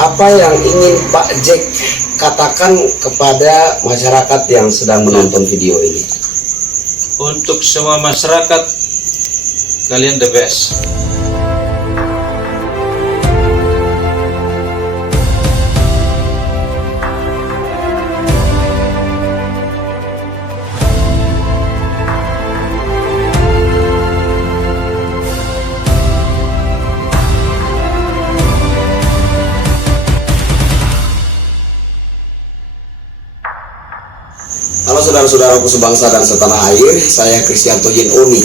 apa yang ingin Pak Jack katakan kepada masyarakat yang sedang menonton video ini? Untuk semua masyarakat, kalian the best. Halo saudara-saudaraku sebangsa dan setanah air, saya Kristianto Yin Oni.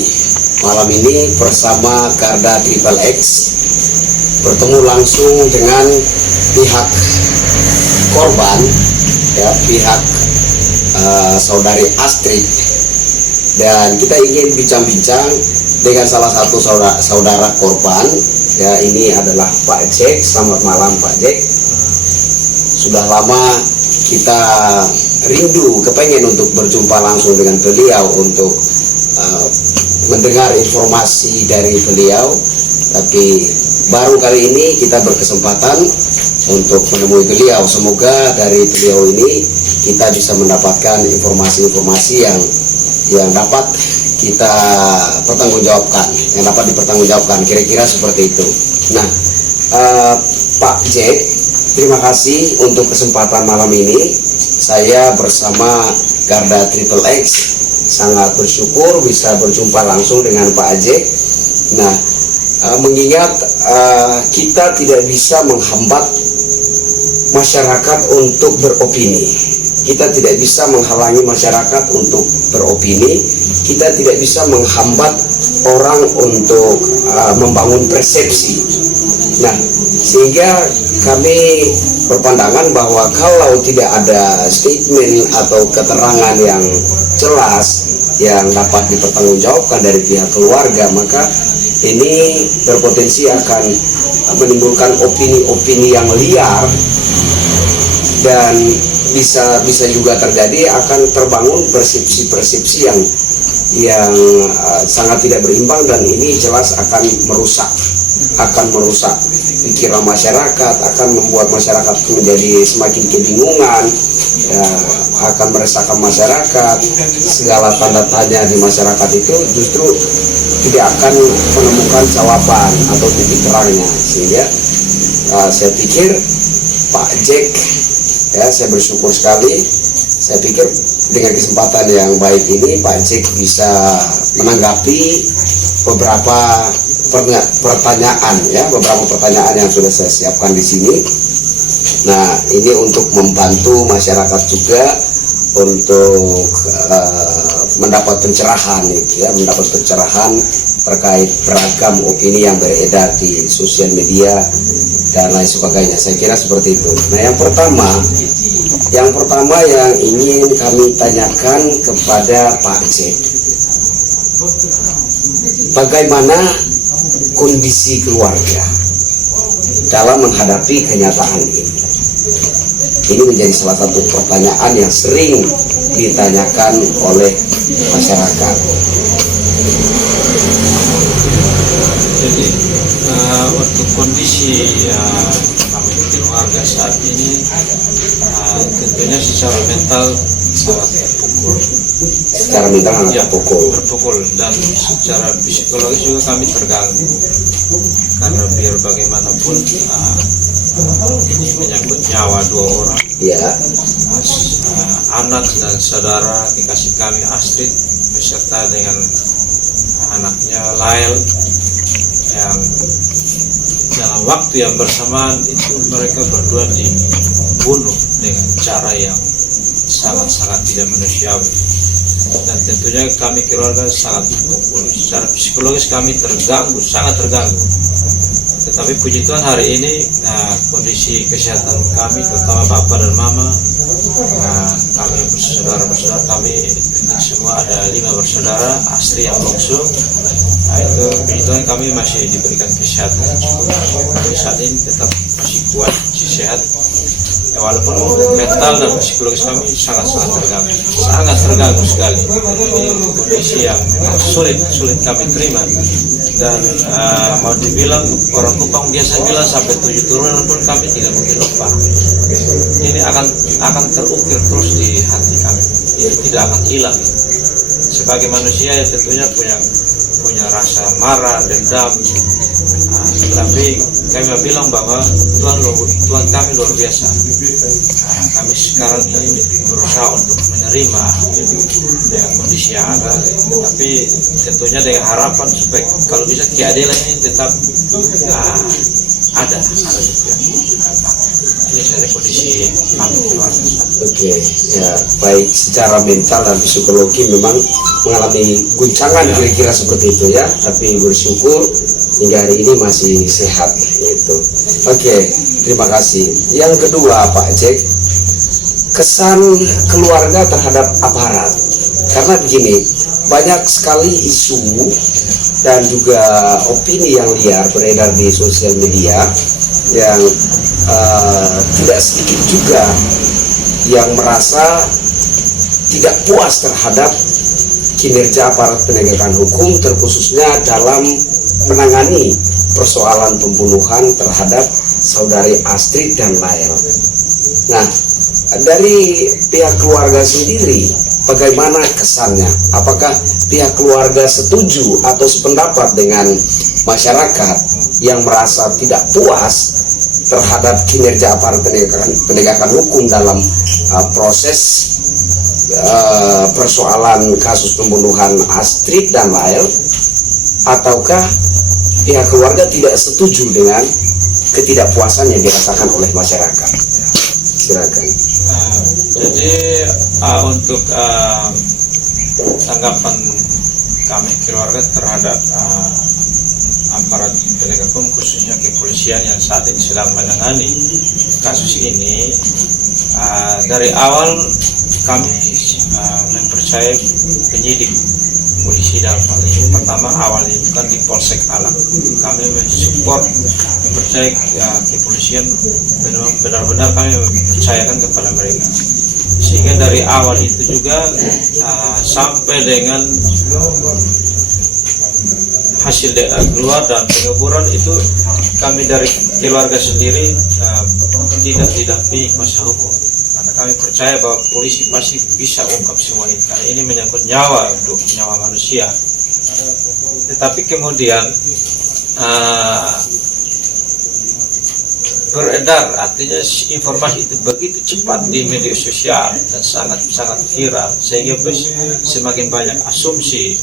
Malam ini bersama Garda Triple X bertemu langsung dengan pihak korban, ya, pihak saudari Astrid, dan kita ingin bincang-bincang dengan salah satu saudara korban. Ya, ini adalah Pak Jack. Selamat malam Pak Jack. Sudah lama kita rindu, kepengen untuk berjumpa langsung dengan beliau untuk mendengar informasi dari beliau, tapi baru kali ini kita berkesempatan untuk menemui beliau. Semoga dari beliau ini kita bisa mendapatkan informasi-informasi yang dapat kita pertanggungjawabkan, yang dapat dipertanggungjawabkan, kira-kira seperti itu. Nah, Pak Jack, terima kasih untuk kesempatan malam ini. Saya bersama Garda Triple X sangat bersyukur bisa berjumpa langsung dengan Pak Jack. Nah, mengingat kita tidak bisa menghambat masyarakat untuk beropini, kita tidak bisa menghalangi masyarakat untuk beropini, kita tidak bisa menghambat orang untuk membangun persepsi. Nah, sehingga kami berpandangan bahwa kalau tidak ada statement atau keterangan yang jelas yang dapat dipertanggungjawabkan dari pihak keluarga, maka ini berpotensi akan menimbulkan opini-opini yang liar, dan bisa juga terjadi akan terbangun persepsi-persepsi yang sangat tidak berimbang, dan ini jelas akan merusak pikiran masyarakat, akan membuat masyarakat menjadi semakin kebingungan, ya, akan meresahkan masyarakat. Segala tanda tanya di masyarakat itu justru tidak akan menemukan jawaban atau titik terangnya. Sehingga saya pikir Pak Jack, ya, saya bersyukur sekali. Saya pikir dengan kesempatan yang baik ini Pak Jack bisa menanggapi beberapa pertanyaan, ya, beberapa pertanyaan yang sudah saya siapkan di sini. Nah, ini untuk membantu masyarakat juga untuk mendapat pencerahan, ya, mendapat pencerahan terkait beragam opini yang beredar di sosial media dan lain sebagainya. Saya kira seperti itu. Nah, yang pertama yang ingin kami tanyakan kepada Pak Jack, bagaimana kondisi keluarga dalam menghadapi kenyataan ini? Ini menjadi salah satu pertanyaan yang sering ditanyakan oleh masyarakat. Jadi untuk kondisi kami keluarga saat ini, tentunya secara mental sangat terpukul. Secara mental sangat terpukul, dan secara psikologis juga kami terganggu, karena biar bagaimanapun ini menyangkut nyawa dua orang, ya, anak dan saudara dikasih kami Astrid beserta dengan anaknya Lael, yang dalam waktu yang bersamaan itu mereka berdua dibunuh dengan cara yang sangat-sangat tidak manusiawi. Dan tentunya kami keluarga sangat terpukul. Secara psikologis kami terganggu, sangat terganggu. Tetapi puji Tuhan hari ini kondisi kesehatan kami, terutama Bapak dan Mama, kami bersaudara kami semua ada 5 bersaudara, Astri yang bungsu. Nah, itu puji Tuhan kami masih diberikan kesehatan. Kami saat ini tetap masih kuat, masih sehat. Ya, walaupun mental dan psikologis kami sangat terganggu sekali. Ini kondisi yang memang sulit kami terima, dan mau dibilang orang Kupang biasa bilang sampai 7 turunan pun kami tidak mungkin lupa. Ini akan terukir terus di hati kami. Ini tidak akan hilang. Sebagai manusia ya tentunya punya rasa marah, dendam. Tetapi kami bilang bahwa Tuhan kami luar biasa. Kami sekarang ini berusaha untuk menerima dengan kondisi yang ada, tetapi tentunya dengan harapan supaya kalau bisa keadilan ini tetap ada juga. Ini dari kondisi kami keluarga. Oke, ya baik secara mental dan psikologi memang mengalami guncangan kira-kira seperti itu ya, tapi bersyukur hingga hari ini masih sehat gitu. Oke, terima kasih. Yang kedua Pak Jack, kesan keluarga terhadap aparat. Karena begini, banyak sekali isu dan juga opini yang liar beredar di sosial media yang tidak sedikit juga yang merasa tidak puas terhadap kinerja aparat penegakan hukum, terkhususnya dalam menangani persoalan pembunuhan terhadap saudari Astrid dan Lael. Nah, dari pihak keluarga sendiri, bagaimana kesannya? Apakah pihak keluarga setuju atau sependapat dengan masyarakat yang merasa tidak puas terhadap kinerja aparat penegakan hukum dalam proses persoalan kasus pembunuhan Astrid dan Lael, ataukah pihak keluarga tidak setuju dengan ketidakpuasan yang dirasakan oleh masyarakat? Silakan. Jadi untuk tanggapan kami keluarga terhadap aparat penegak hukum, khususnya kepolisian yang saat ini sedang menangani kasus ini, dari awal kami mempercayai penyidik polisi dalam hal ini. Pertama awalnya bukan di Polsek Alang, kami mensupport, mempercayai kepolisian, benar-benar kami mempercayakan kepada mereka, sehingga dari awal itu juga sampai dengan hasil keluar dan penguburan itu kami dari keluarga sendiri tidak didampingi kuasa hukum, karena kami percaya bahwa polisi pasti bisa ungkap semua ini, karena ini menyangkut nyawa manusia. Tetapi kemudian beredar, artinya informasi itu begitu cepat di media sosial dan sangat viral, sehingga semakin banyak asumsi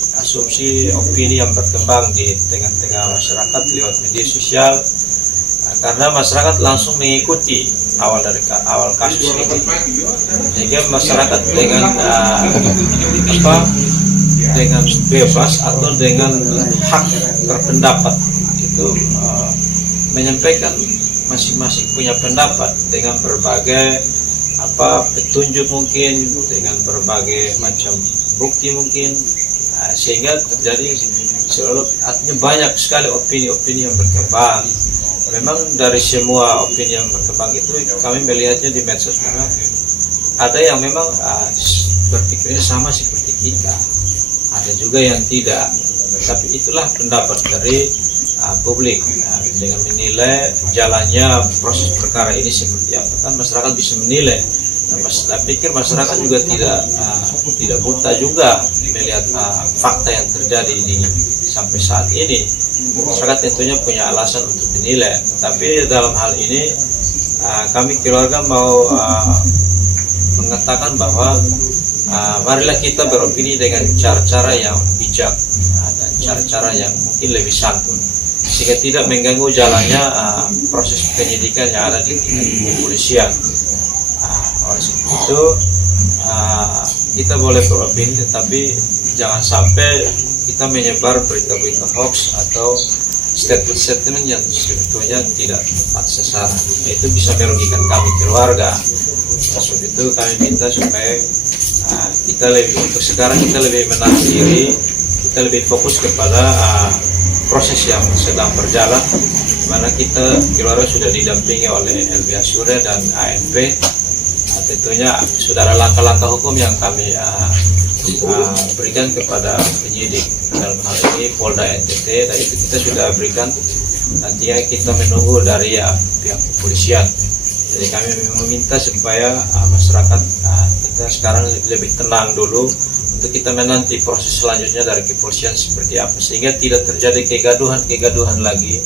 opini yang berkembang di tengah-tengah masyarakat lewat media sosial, karena masyarakat langsung mengikuti awal kasus ini, sehingga masyarakat dengan dengan bebas atau dengan hak berpendapat itu menyampaikan masing-masing punya pendapat dengan berbagai petunjuk, mungkin dengan berbagai macam bukti mungkin, sehingga terjadi artinya banyak sekali opini-opini yang berkembang. Memang dari semua opini yang berkembang itu kami melihatnya di medsos, memang ada yang memang berpikirnya sama seperti kita, ada juga yang tidak, tapi itulah pendapat dari publik. Dengan menilai jalannya proses perkara ini seperti apa, kan masyarakat bisa menilai. Saya pikir masyarakat juga tidak buta juga melihat fakta yang terjadi sampai saat ini. Masyarakat tentunya punya alasan untuk menilai, tapi dalam hal ini kami keluarga mau mengatakan bahwa marilah kita beropini dengan cara-cara yang bijak dan cara-cara yang mungkin lebih santun, sehingga tidak mengganggu jalannya proses penyidikan yang ada di kepolisian. Oleh sebab itu kita boleh beropini, tetapi jangan sampai kita menyebar berita-berita hoax atau statement-statement yang sebetulnya tidak tepat sasaran. Itu bisa merugikan kami keluarga. Sebab itu kami minta supaya kita lebih menahan diri, kita lebih fokus kepada proses yang sedang berjalan, mana kita keluarga sudah didampingi oleh LBH Surya dan ANP. Tentunya sudah ada langkah-langkah hukum yang kami berikan kepada penyidik, dalam hal ini Polda NTT, dan itu kita sudah berikan. Nantinya kita menunggu dari pihak kepolisian. Jadi kami meminta supaya masyarakat kita sekarang lebih tenang dulu untuk kita menanti proses selanjutnya dari kepolisian seperti apa, sehingga tidak terjadi kegaduhan lagi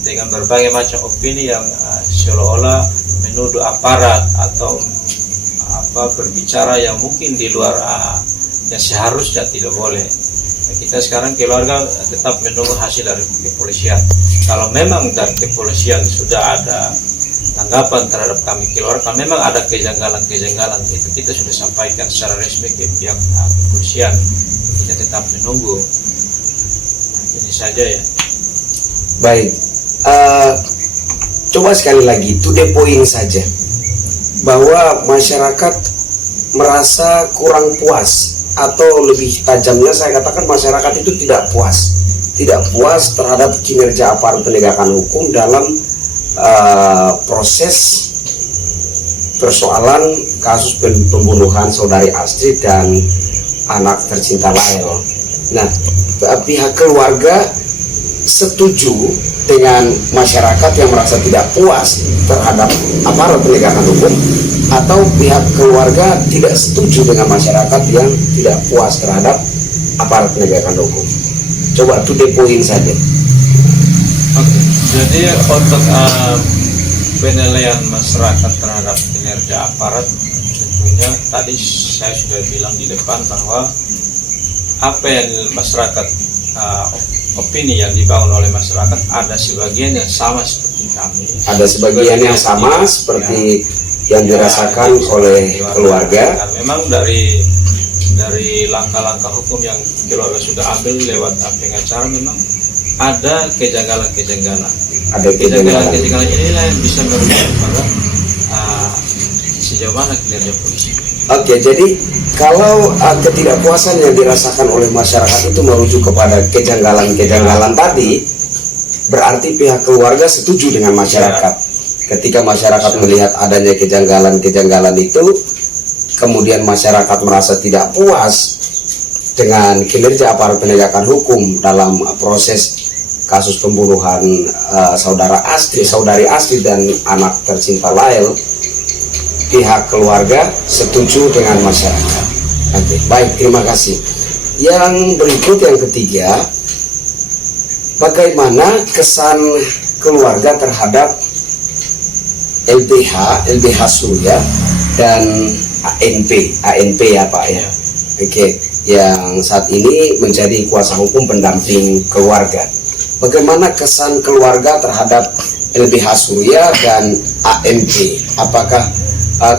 dengan berbagai macam opini yang seolah-olah menuduh aparat atau berbicara yang mungkin di luar yang seharusnya tidak boleh. Kita sekarang keluarga tetap menunggu hasil dari kepolisian. Kalau memang dari kepolisian sudah ada tanggapan terhadap kami keluarga, kalau memang ada kejanggalan itu kita sudah sampaikan secara resmi ke pihak kepolisian. Kita tetap menunggu. Ini saja ya. Baik, coba sekali lagi to the point saja, bahwa masyarakat merasa kurang puas, atau lebih tajamnya saya katakan masyarakat itu tidak puas terhadap kinerja aparat penegakan hukum dalam proses persoalan kasus pembunuhan saudari Astrid dan anak tercinta Lael. Nah, pihak keluarga setuju dengan masyarakat yang merasa tidak puas terhadap aparat penegakan hukum, atau pihak keluarga tidak setuju dengan masyarakat yang tidak puas terhadap aparat penegakan hukum? Coba to the point saja. Oke. Jadi untuk penilaian masyarakat terhadap kinerja aparat, tentunya tadi saya sudah bilang di depan bahwa apa yang masyarakat opini yang dibangun oleh masyarakat, ada sebagian yang sama seperti kami. Ada sebagian yang sama seperti yang dirasakan oleh keluarga. Dan memang dari langkah-langkah hukum yang keluarga sudah ambil lewat pengacara, memang ada kejanggalan-kejanggalan. Ada kejanggalan inilah yang bisa merujuk pada sejauh mana kinerja polisi. Oke, jadi kalau ketidakpuasan yang dirasakan oleh masyarakat itu merujuk kepada kejanggalan-kejanggalan tadi, berarti pihak keluarga setuju dengan masyarakat. Ketika masyarakat melihat adanya kejanggalan-kejanggalan itu, kemudian masyarakat merasa tidak puas dengan kinerja aparat penegakan hukum dalam proses kasus pembunuhan saudari Astrid dan anak tercinta Lael, pihak keluarga setuju dengan masyarakat. Oke, baik, terima kasih. Yang berikut, yang ketiga, bagaimana kesan keluarga terhadap LBH Surya dan ANP ya Pak ya. Oke, yang saat ini menjadi kuasa hukum pendamping keluarga. Bagaimana kesan keluarga terhadap LBH Surya dan ANP? Apakah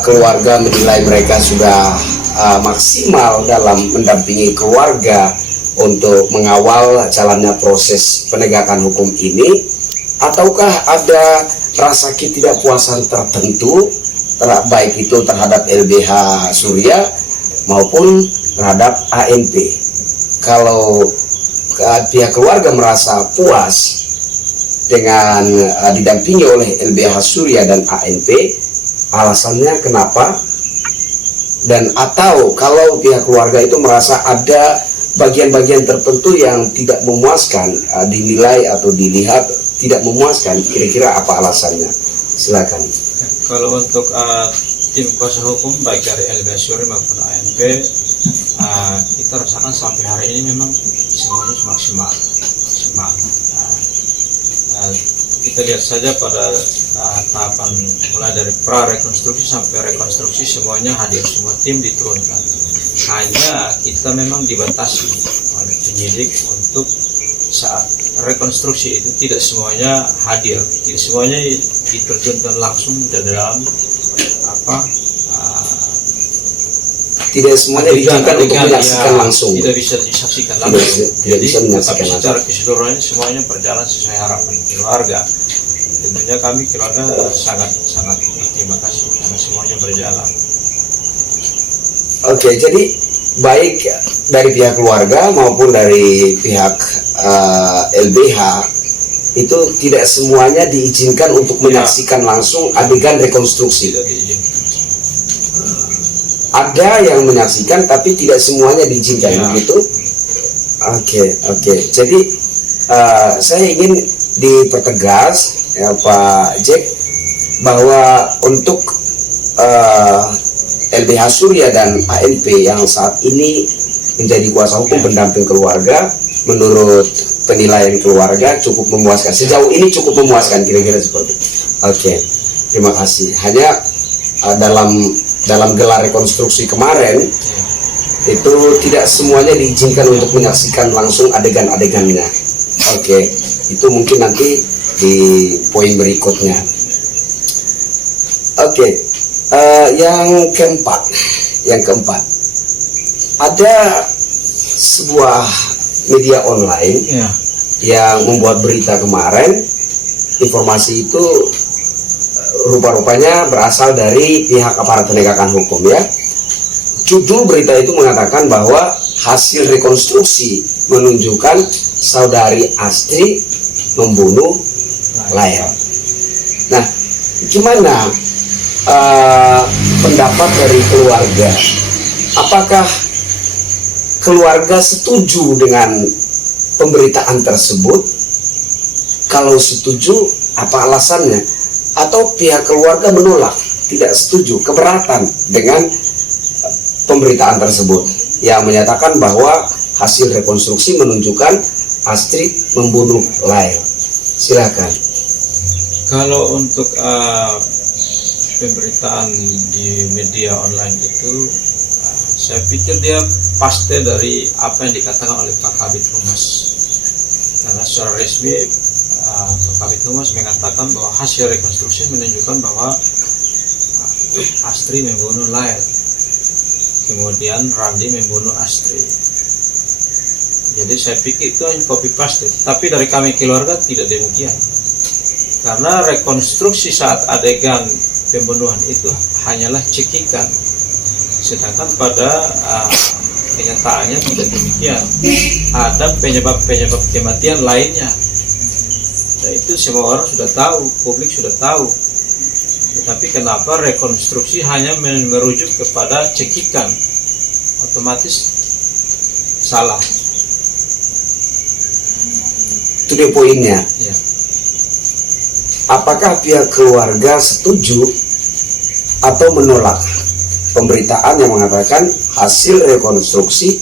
keluarga menilai mereka sudah maksimal dalam mendampingi keluarga untuk mengawal jalannya proses penegakan hukum ini, ataukah ada rasa ketidakpuasan tertentu baik itu terhadap LBH Surya maupun terhadap ANP? Kalau pihak keluarga merasa puas dengan didampingi oleh LBH Surya dan ANP, alasannya kenapa? Dan atau kalau pihak keluarga itu merasa ada bagian-bagian tertentu yang tidak memuaskan, dinilai atau dilihat tidak memuaskan, kira-kira apa alasannya? Silakan. Kalau untuk tim kuasa hukum baik dari LBH Surya maupun ANP, kita rasakan sampai hari ini memang semuanya maksimal. Kita lihat saja pada tahapan mulai dari pra-rekonstruksi sampai rekonstruksi, semuanya hadir, semua tim diturunkan. Hanya kita memang dibatasi oleh penyidik untuk saat rekonstruksi itu tidak semuanya hadir, tidak semuanya diterjunkan langsung di dalam tidak semuanya diterjunkan untuk menyaksikan langsung. Tidak bisa disaksikan langsung. Tidak bisa menyaksikan langsung. Secara keseluruhannya semuanya berjalan sesuai harapan keluarga. Tentunya kami keluarga sangat berterima kasih karena semuanya berjalan. Oke, jadi baik dari pihak keluarga maupun dari pihak LBH itu tidak semuanya diizinkan untuk menyaksikan langsung adegan rekonstruksi. Tidak diizinkan. Ada yang menyaksikan tapi tidak semuanya diizinkan, Ya. begitu? Oke. Jadi saya ingin dipertegas ya Pak Jack bahwa untuk LBH Surya dan ANP yang saat ini menjadi kuasa hukum pendamping keluarga, menurut penilaian keluarga cukup memuaskan. Sejauh ini cukup memuaskan, kira-kira seperti itu. Oke, terima kasih. Hanya dalam gelar rekonstruksi kemarin itu tidak semuanya diizinkan untuk menyaksikan langsung adegan-adegannya. Oke, itu mungkin nanti di poin berikutnya. Oke, yang keempat, ada sebuah media online Ya. yang membuat berita kemarin. Informasi itu rupa-rupanya berasal dari pihak aparat penegakan hukum ya. Judul berita itu mengatakan bahwa hasil rekonstruksi menunjukkan saudari Astri membunuh Lael. Nah, gimana pendapat dari keluarga? Apakah keluarga setuju dengan pemberitaan tersebut? Kalau setuju, apa alasannya? Atau pihak keluarga menolak, tidak setuju, keberatan dengan pemberitaan tersebut yang menyatakan bahwa hasil rekonstruksi menunjukkan Astrid membunuh Lael? Silakan. Kalau untuk pemberitaan di media online itu, saya pikir dia pasti dari apa yang dikatakan oleh Pak Kabid Humas. Karena secara resmi Pak Kabid Humas mengatakan bahwa hasil rekonstruksi menunjukkan bahwa Astri membunuh Lael, kemudian Randi membunuh Astri. Jadi saya pikir itu hanya copy paste. Tapi dari kami keluarga tidak demikian. Karena rekonstruksi saat adegan pembunuhan itu hanyalah cekikan, sedangkan pada kenyataannya tidak demikian. Ada penyebab-penyebab kematian lainnya. Nah, itu semua orang sudah tahu, publik sudah tahu. Tetapi kenapa rekonstruksi hanya merujuk kepada cekikan? Otomatis salah. Itu dia poinnya. Ya. Apakah pihak keluarga setuju atau menolak pemberitaan yang mengatakan hasil rekonstruksi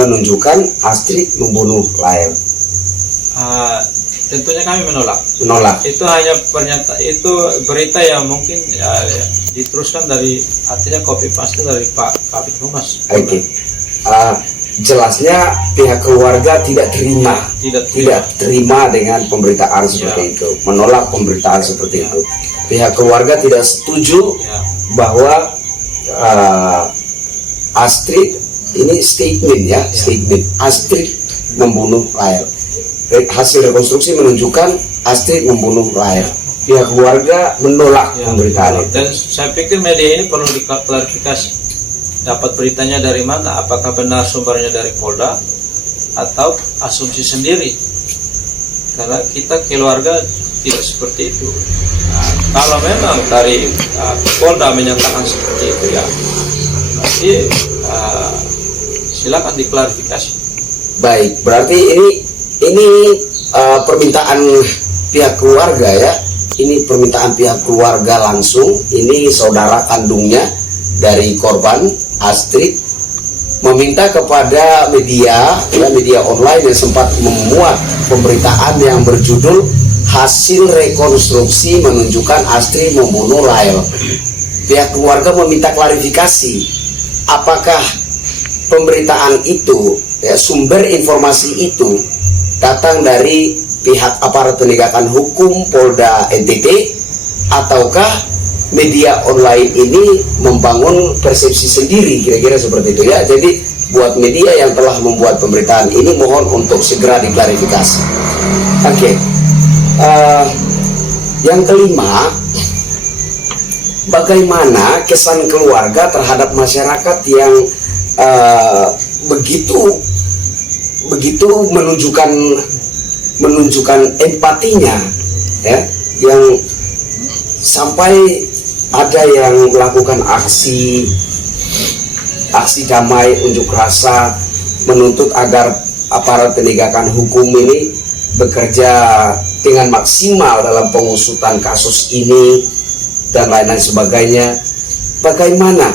menunjukkan Astrid membunuh Lael? Tentunya kami menolak. Menolak. Itu hanya itu berita yang mungkin diteruskan dari, artinya copy paste dari Pak Kabid Humas. Oke. Jelasnya pihak keluarga tidak terima dengan pemberitaan seperti itu, menolak pemberitaan seperti itu. Pihak keluarga tidak setuju bahwa Astrid, ini statement ya, statement Astrid membunuh Lael. Hasil rekonstruksi menunjukkan Astrid membunuh Lael. Pihak keluarga menolak pemberitaan itu. Dan saya pikir media ini perlu diklarifikasi. Dapat beritanya dari mana? Apakah benar sumbernya dari Polda atau asumsi sendiri? Karena kita keluarga tidak seperti itu. Kalau memang dari Polda menyatakan seperti itu, ya berarti silakan diklarifikasi. Baik, berarti ini permintaan pihak keluarga ya. Ini permintaan pihak keluarga langsung. Ini saudara kandungnya dari korban Astrid meminta kepada media online yang sempat memuat pemberitaan yang berjudul hasil rekonstruksi menunjukkan Astrid membunuh Lael. Pihak keluarga meminta klarifikasi, apakah pemberitaan itu, sumber informasi itu datang dari pihak aparat penegakan hukum Polda NTT, ataukah media online ini membangun persepsi sendiri, kira-kira seperti itu ya. Jadi buat media yang telah membuat pemberitaan ini, mohon untuk segera diklarifikasi. Oke. Yang kelima, bagaimana kesan keluarga terhadap masyarakat yang begitu menunjukkan menunjukkan empatinya, ya, yang sampai ada yang melakukan aksi damai unjuk rasa menuntut agar aparat penegakan hukum ini bekerja dengan maksimal dalam pengusutan kasus ini dan lain-lain sebagainya. Bagaimana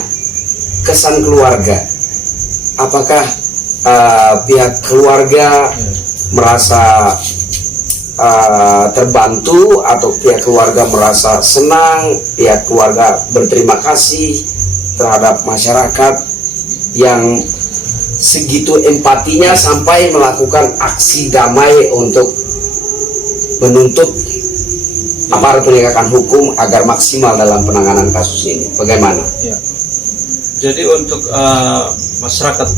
kesan keluarga? Apakah pihak keluarga merasa terbantu, atau pihak keluarga merasa senang, pihak keluarga berterima kasih terhadap masyarakat yang segitu empatinya sampai melakukan aksi damai untuk menuntut aparat penegakan hukum agar maksimal dalam penanganan kasus ini? Bagaimana? Ya. Jadi untuk masyarakat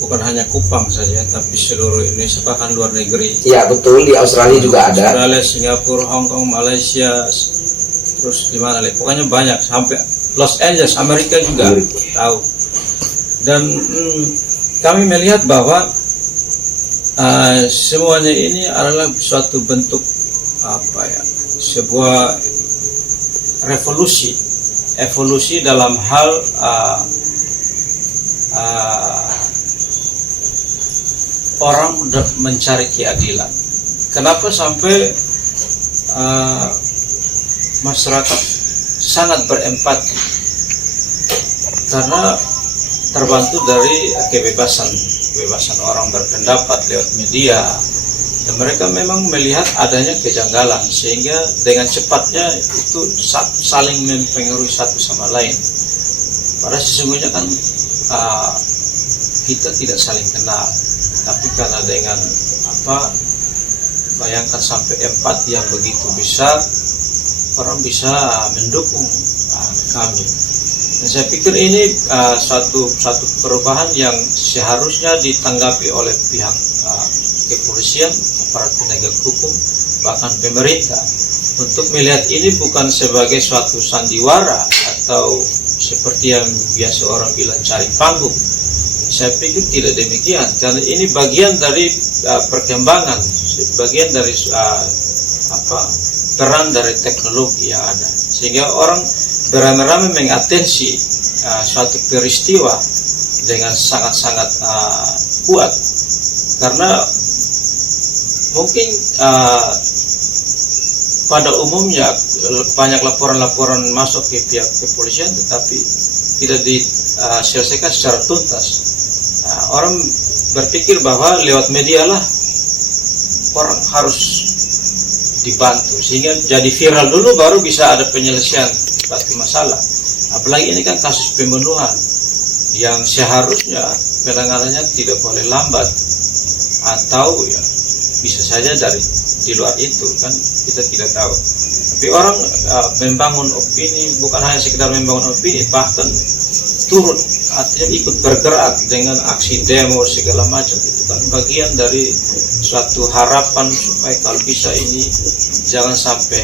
bukan hanya Kupang saja, tapi seluruh Indonesia, bahkan luar negeri. Ya betul, di Australia juga ada. Australia, Singapura, Hong Kong, Malaysia, terus di mana lagi? Pokoknya banyak, sampai Los Angeles, Amerika juga tahu. Dan kami melihat bahwa semuanya ini adalah suatu bentuk sebuah evolusi dalam hal orang mencari keadilan. Kenapa sampai masyarakat sangat berempati? Karena terbantu dari kebebasan orang berpendapat lewat media, dan mereka memang melihat adanya kejanggalan, sehingga dengan cepatnya itu saling mempengaruhi satu sama lain. Padahal sesungguhnya kan kita tidak saling kenal, tapi karena dengan bayangkan sampai empati yang begitu besar, orang bisa mendukung kami. Dan saya pikir ini satu perubahan yang seharusnya ditanggapi oleh pihak kepolisian, aparat penegak hukum, bahkan pemerintah, untuk melihat ini bukan sebagai suatu sandiwara atau seperti yang biasa orang bilang cari panggung. Saya pikir tidak demikian, karena ini bagian dari perkembangan, bagian dari peran dari teknologi yang ada, sehingga orang beramai-ramai mengatensi suatu peristiwa dengan sangat-sangat kuat, karena mungkin pada umumnya banyak laporan-laporan masuk ke pihak kepolisian tetapi tidak diselesaikan secara tuntas. Orang berpikir bahwa lewat media lah orang harus dibantu, sehingga jadi viral dulu baru bisa ada penyelesaian suatu masalah. Apalagi ini kan kasus pembunuhan yang seharusnya penanganannya tidak boleh lambat, atau ya bisa saja di luar itu, kan kita tidak tahu. Tapi orang membangun opini, bukan hanya sekedar membangun opini, bahkan turut, artinya ikut bergerak dengan aksi demo segala macam. Itu kan bagian dari suatu harapan supaya kalau bisa ini jangan sampai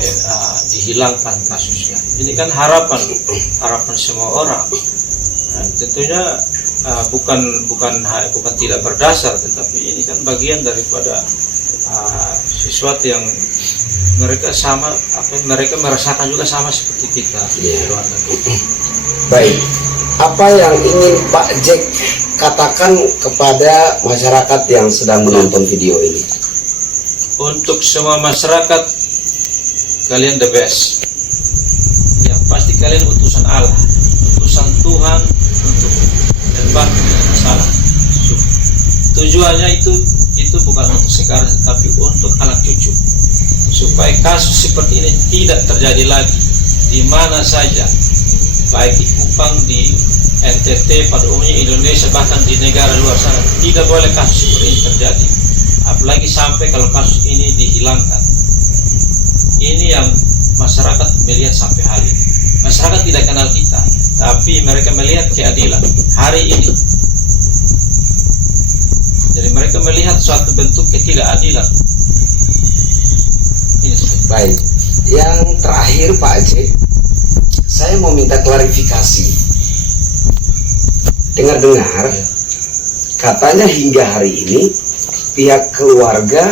dihilangkan kasusnya. Ini kan harapan semua orang. Nah, tentunya bukan tidak berdasar, tetapi ini kan bagian daripada sesuatu yang mereka merasakan juga sama seperti kita di luar negeri. Baik, apa yang ingin Pak Jack katakan kepada masyarakat yang sedang menonton video ini? Untuk semua masyarakat, kalian the best. Yang pasti kalian utusan Allah, utusan Tuhan untuk membantu masalah. Tujuannya itu bukan untuk sekarang, tapi untuk anak cucu, supaya kasus seperti ini tidak terjadi lagi di mana saja, baik di Kupang, di NTT, pada umumnya Indonesia, bahkan di negara luar sana. Tidak boleh kasus seperti ini terjadi, apalagi sampai kalau kasus ini dihilangkan. Ini yang masyarakat melihat sampai hari ini. Masyarakat tidak kenal kita, tapi mereka melihat keadilan hari ini. Jadi mereka melihat suatu bentuk ketidakadilan. Baik, yang terakhir Pak Jack, saya mau minta klarifikasi. Dengar-dengar, katanya hingga hari ini pihak keluarga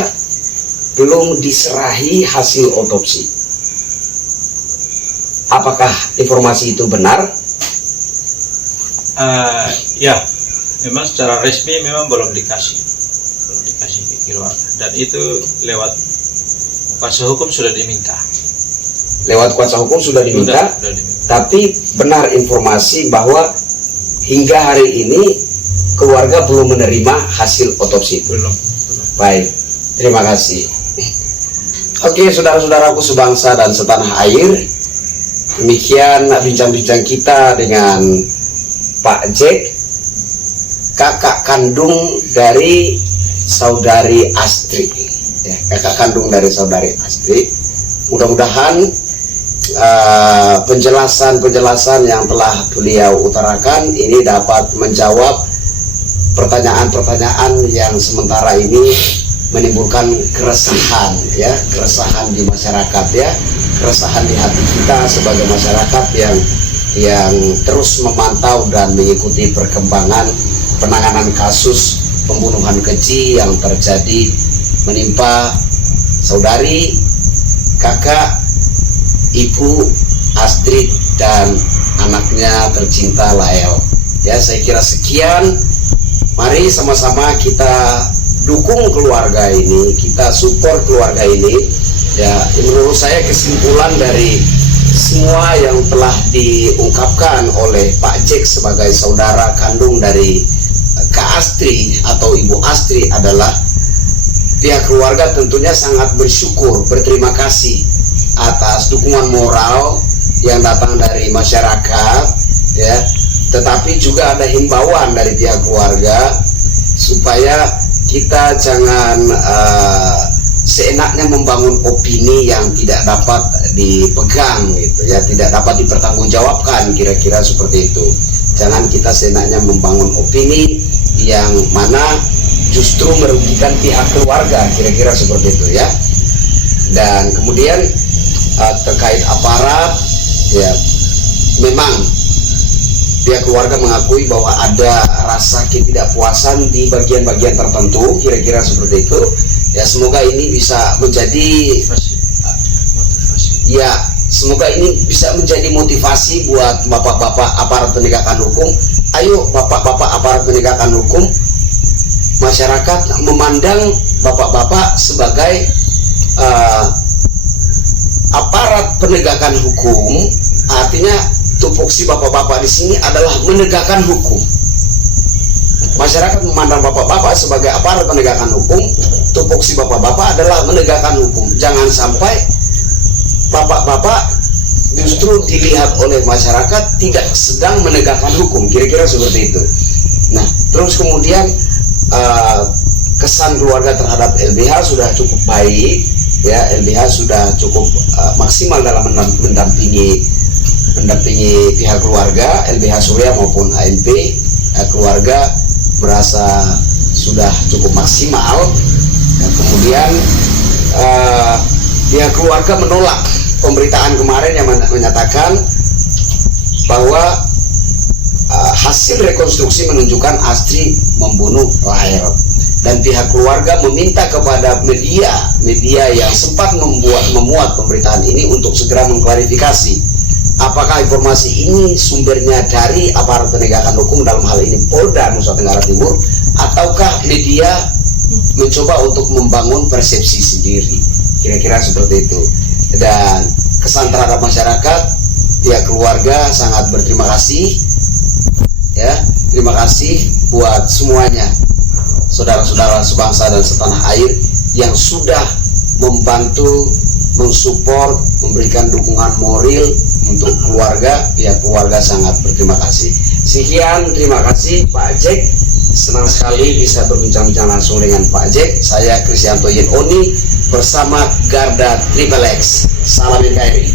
belum diserahi hasil otopsi. Apakah informasi itu benar? Ya, memang secara resmi memang belum dikasih ke keluarga, dan itu lewat kuasa hukum sudah diminta. Lewat kuasa hukum sudah diminta, Sudah diminta. tapi benar informasi bahwa hingga hari ini keluarga belum menerima hasil otopsi itu. Belum. Baik, terima kasih. Oke, saudara-saudaraku sebangsa dan setanah air, demikian bincang-bincang kita dengan Pak Jack, kakak kandung dari saudari Astri, ya, kakak kandung dari saudari Astri. Mudah-mudahan penjelasan-penjelasan yang telah beliau utarakan ini dapat menjawab pertanyaan-pertanyaan yang sementara ini menimbulkan keresahan, ya, keresahan di masyarakat, ya, keresahan di hati kita sebagai masyarakat yang terus memantau dan mengikuti perkembangan penanganan kasus pembunuhan keji yang terjadi menimpa saudari, kakak, ibu Astrid dan anaknya tercinta Lael. Ya, saya kira sekian. Mari sama-sama kita dukung keluarga ini, kita support keluarga ini. Ya, menurut saya kesimpulan dari semua yang telah diungkapkan oleh Pak Jack sebagai saudara kandung dari Kak Astri atau Ibu Astri adalah pihak keluarga tentunya sangat bersyukur, berterima kasih atas dukungan moral yang datang dari masyarakat, ya. Tetapi juga ada himbauan dari pihak keluarga supaya kita jangan seenaknya membangun opini yang tidak dapat dipegang, gitu ya, tidak dapat dipertanggungjawabkan, kira-kira seperti itu. Jangan kita seenaknya membangun opini yang mana justru merugikan pihak keluarga, kira-kira seperti itu, ya. Dan kemudian terkait aparat, ya, memang pihak keluarga mengakui bahwa ada rasa ketidakpuasan di bagian-bagian tertentu, kira-kira seperti itu. Ya, semoga ini bisa menjadi ya, semoga ini bisa menjadi motivasi buat bapak-bapak aparat penegakan hukum. Ayo bapak-bapak aparat penegakan hukum, masyarakat memandang bapak-bapak sebagai aparat penegakan hukum. Artinya tupoksi bapak-bapak di sini adalah menegakkan hukum. Masyarakat memandang bapak-bapak sebagai aparat penegakan hukum, tupoksi bapak-bapak adalah menegakkan hukum. Jangan sampai bapak-bapak justru dilihat oleh masyarakat tidak sedang menegakkan hukum, kira-kira seperti itu. Nah, terus kemudian kesan keluarga terhadap LBH sudah cukup baik, ya. LBH sudah cukup maksimal dalam mendampingi pihak keluarga, LBH Surya maupun ANP. Keluarga merasa sudah cukup maksimal. Dan kemudian pihak keluarga menolak pemberitaan kemarin yang menyatakan bahwa hasil rekonstruksi menunjukkan Astri membunuh Lael. Dan pihak keluarga meminta kepada media yang sempat memuat pemberitaan ini untuk segera mengklarifikasi apakah informasi ini sumbernya dari aparat penegakan hukum, dalam hal ini Polda Nusa Tenggara Timur, ataukah media mencoba untuk membangun persepsi sendiri, kira-kira seperti itu. Dan kesan terhadap masyarakat, pihak keluarga sangat berterima kasih, ya, terima kasih buat semuanya, saudara-saudara sebangsa dan setanah air yang sudah membantu, mensupport, memberikan dukungan moral untuk keluarga. Pihak keluarga sangat berterima kasih. Sekian, terima kasih Pak Jack. Senang sekali bisa berbincang-bincang langsung dengan Pak Jack. Saya Kristianto Yen Oni bersama Garda Triple X. Salam NKRI.